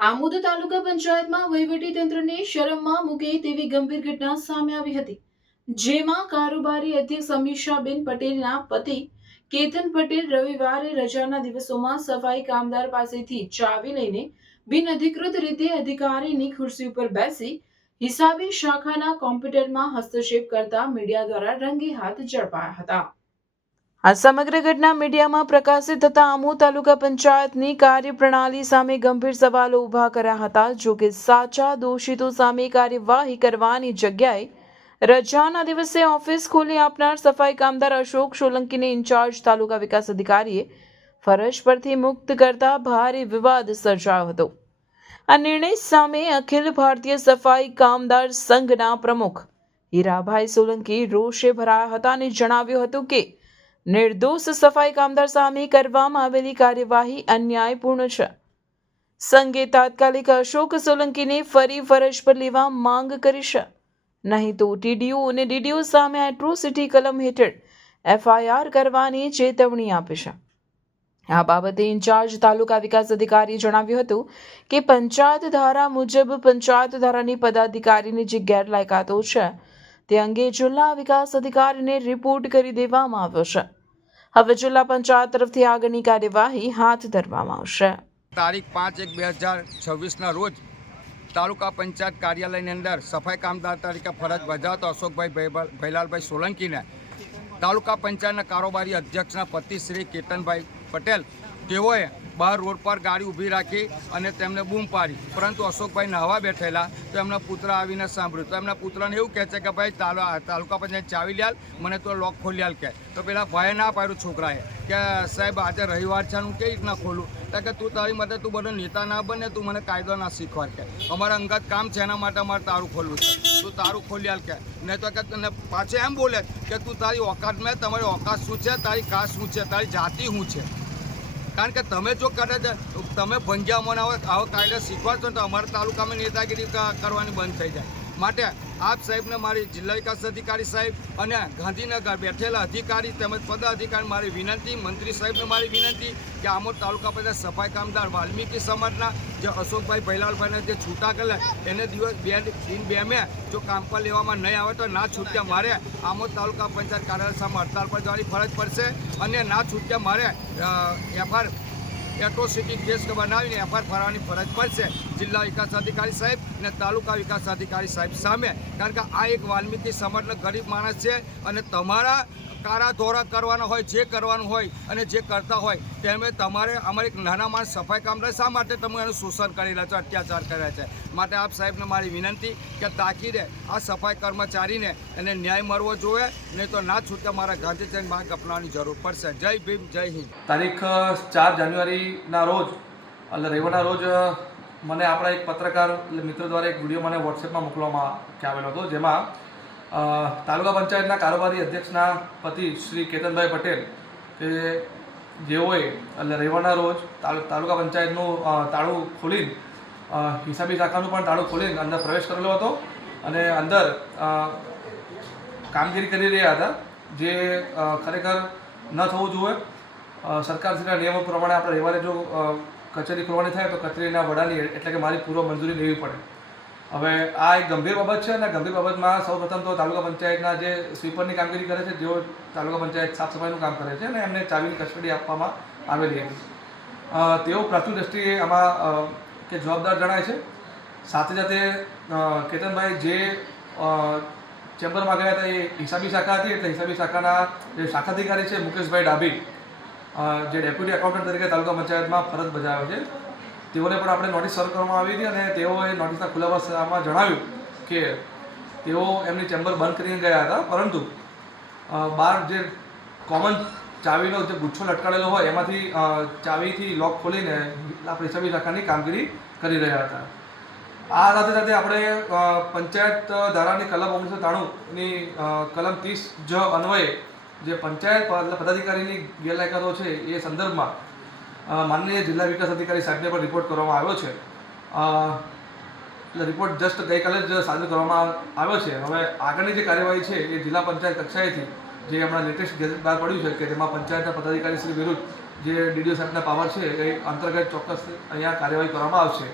આમોદ તાલુકા પંચાયતમાં વહીવટી તંત્રને શરમમાં મૂકે તેવી ગંભીર ઘટના સામે આવી હતી, જેમાં કારોબારી અધ્યક્ષ અમીષાબેન પટેલના પતિ કેતન પટેલ રવિવારે રજાના દિવસોમાં સફાઈ કામદાર પાસેથી ચાવી લઈને બિનઅધિકૃત રીતે અધિકારીની ખુરશી ઉપર બેસી હિસાબી શાખાના કોમ્પ્યુટરમાં હસ્તક્ષેપ કરતા મીડિયા દ્વારા રંગે હાથ ઝડપાયા હતા। આ સમગ્ર ઘટના મીડિયામાં પ્રકાશિત થતા આમોદ તાલુકા પંચાયતની કાર્યપ્રણાલી સામે ગંભીર સવાલો ઊભા કર્યા હતા। જો કે સાચા દોષિતો સામે કાર્યવાહી કરવાની જગ્યાએ રજાના દિવસે ઓફિસ ખોલી આપનાર સફાઈ કામદાર અશોક સોલંકીને ઇન્ચાર્જ તાલુકા વિકાસ અધિકારીએ ફરજ પરથી મુક્ત કરતા ભારે વિવાદ સર્જાયો હતો। આ નિર્ણય સામે અખિલ ભારતીય સફાઈ કામદાર સંઘના પ્રમુખ હીરાભાઈ સોલંકી રોષે ભરાયા હતા અને જણાવ્યું હતું કે નિર્દોષ સફાઈ કામદાર સામે કરવામાં આવેલી કાર્યવાહી અન્યાયપૂર્ણ છે। સંઘે તાત્કાલિક અશોક સોલંકીને ફરી ફરજ પર લેવા માંગ કરી છે, નહીં તો ટીડીઓ અને ડીડીઓ સામે એટ્રોસિટી કલમ હેઠળ એફઆઈઆર કરવાની ચેતવણી આપી છે। આ બાબતે ઇન્ચાર્જ તાલુકા વિકાસ અધિકારીએ જણાવ્યું હતું કે પંચાયત ધારા મુજબ પંચાયત ધારાની પદાધિકારીની જે ગેરલાયકાતો છે તે અંગે જિલ્લા વિકાસ અધિકારીને રિપોર્ટ કરી દેવામાં આવ્યો છે। હવે જિલ્લા પંચાયત તરફથી આગળની કાર્યવાહી હાથ ધરવામાં આવશે। તારીખ 5/1/2026ના રોજ તાલુકા પંચાયત કાર્યાલયની અંદર સફાઈ કામદાર તરીકે ફરજ બજાવતો અશોકભાઈ ભૈલાલભાઈ સોલંકીને તાલુકા પંચાયતના કારોબારી અધ્યક્ષના પતિ શ્રી કેતનભાઈ પટેલ તેઓએ બહાર રોડ પર ગાડી ઊભી રાખી અને તેમને બૂમ પાડી, પરંતુ અશોકભાઈ નહાવા બેઠેલા તો એમના પુત્ર આવીને સાંભળ્યું તો એમના પુત્રને એવું કહે છે કે ભાઈ તાલુકા પંચાયત ચાવી લ્યાલ, મને તો લોક ખોલી આલ કહે તો પેલા ભાઈએ ના પાડ્યું છોકરાએ કે સાહેબ આજે રવિવાર છે હું કેવી રીતના ખોલું, કે તું તારી માટે તું બધો નેતા ના બને, તું મને કાયદો ના શીખવાડ કે અમારા અંગત કામ છે એના માટે અમારે તારું ખોલવું છે, તું તારું ખોલી આલ કે નહીં તો કે તને પાછે એમ બોલે કે તું તારી ઓકાત મેં તમારી ઓકાત શું છે, તારી કાસ્ટ શું છે, તારી જાતિ શું છે, કારણ કે તમે જો કરે છે તમે ભંગ્યા મને આવો કાયદા શીખવાડશો તો અમારા તાલુકામાં નેતાગીરી કરવાની બંધ થઈ જાય। માટે આપ સાહેબને મારી જિલ્લા વિકાસ અધિકારી સાહેબ અને ગાંધીનગર બેઠેલા અધિકારી તેમજ પદાધિકારી મારી વિનંતી, મંત્રી સાહેબને મારી વિનંતી કે આમોદ તાલુકા પંચાયત સફાઈ કામદાર વાલ્મીકી સમાજના જે અશોકભાઈ ભૈલાલભાઈને જે છૂટા કરેલા એને દિવસ બે મે જો કામ પર લેવામાં નહીં આવે તો ના છૂટ્યા મારે આમોદ તાલુકા પંચાયત કાર્યાલય સામે હડતાલ પર જવાની ફરજ પડશે અને ના છૂટ્યા મારે એફઆઈઆર એટ્રોસિટી કેસ બનાવીને એફઆઈઆર ભરવાની ફરજ પડશે જિલ્લા વિકાસ અધિકારી સાહેબ અને તાલુકા વિકાસ અધિકારી સાહેબ સામે, કારણ કે આ એક વાલ્મીકી સમાજનો ગરીબ માણસ છે અને તમારા કારા ધોરા કરવાના હોય, જે કરવાનું હોય અને જે કરતા હોય તેમે તમારે અમારે એક નાના માણસ સફાઈ કામદાર શા માટે તમે એનું શોષણ કરી રહ્યા છો, અત્યાચાર કર્યા છે। માટે આપ સાહેબને મારી વિનંતી કે તાકીદે આ સફાઈ કર્મચારીને એને ન્યાય મળવો જોઈએ, નહીં તો ના છૂટતા મારા ગાંધીજન માર્ગ અપનાવવાની જરૂર પડશે। જય ભીમ, જય હિન્દ। તારીખ 4 જાન્યુઆરીના રોજ એટલે રવિવારના રોજ મને આપણા એક પત્રકાર મિત્ર દ્વારા એક વિડીયો મને વોટ્સએપમાં મોકલવામાં આવેલો હતો, જેમાં તાલુકા પંચાયતના કારોબારી અધ્યક્ષના પતિ શ્રી કેતનભાઈ પટેલ કે જેઓએ એટલે રવિવારના રોજ તાલુકા પંચાયતનું તાળું ખોલીને હિસાબી શાખાનું પણ તાળું ખોલીને અંદર પ્રવેશ કરેલો હતો અને અંદર કામગીરી કરી રહ્યા હતા, જે ખરેખર ન થવું જોઈએ। સરકારશ્રીના નિયમો પ્રમાણે આપણે રવિવારે જો કચેરી ખોલવાની થાય તો કચેરીના વડાની એટલે કે મારી પૂર્વ મંજૂરી લેવી પડે। હવે આ એક ગંભીર બાબત છે અને ગંભીર બાબતમાં સૌપ્રથમ તો તાલુકા પંચાયતના જે સ્વીપરની કામગીરી કરે છે, જેઓ તાલુકા પંચાયત સાફ સફાઈનું કામ કરે છે અને એમને ચાવીની કસ્ટડી આપવામાં આવેલી હતી, તેઓ પ્રાથમિક દ્રષ્ટિએ આમાં કે જવાબદાર જણાય છે। સાથે સાથે કેતનભાઈ જે ચેમ્બરમાં ગયા હતા એ હિસાબી શાખા હતી, એટલે હિસાબી શાખાના જે શાખાધિકારી છે મુકેશભાઈ ડાભી, જે ડેપ્યુટી એકાઉન્ટન્ટ તરીકે તાલુકા પંચાયતમાં ફરજ બજાવે છે, તેઓને પણ આપણે નોટિસ સર્વ કરવામાં આવી હતી અને તેઓએ નોટિસના ખુલાસામાં જણાવ્યું કે તેઓ એમની ચેમ્બર બંધ કરીને ગયા હતા, પરંતુ બહાર જે કોમન ચાવીનો જે ગુચ્છો લટકાડેલો હોય એમાંથી ચાવીથી લોક ખોલીને આપણે હિસાબી શાખાની કામગીરી કરી રહ્યા હતા। આ સાથે સાથે આપણે પંચાયત ધારાની કલમ 1993ની કલમ 30 અન્વયે જે પંચાયત પદાધિકારીની ગેરલાયકાતો છે એ સંદર્ભમાં માનનીય જિલ્લા વિકાસ અધિકારી સાહેબને પણ રિપોર્ટ કરવામાં આવ્યો છે। રિપોર્ટ જસ્ટ ગઈકાલે જ સાદર કરવામાં આવ્યો છે। હવે આગળની જે કાર્યવાહી છે એ જિલ્લા પંચાયત કક્ષાએથી જે હમણાં લેટેસ્ટ ગેઝેટ બહાર પડ્યું છે કે જેમાં પંચાયતના પદાધિકારી શ્રી વિરુદ્ધ જે ડીડીઓ સાહેબના પાવર છે એ અંતર્ગત ચોક્કસ અહીંયા કાર્યવાહી કરવામાં આવશે।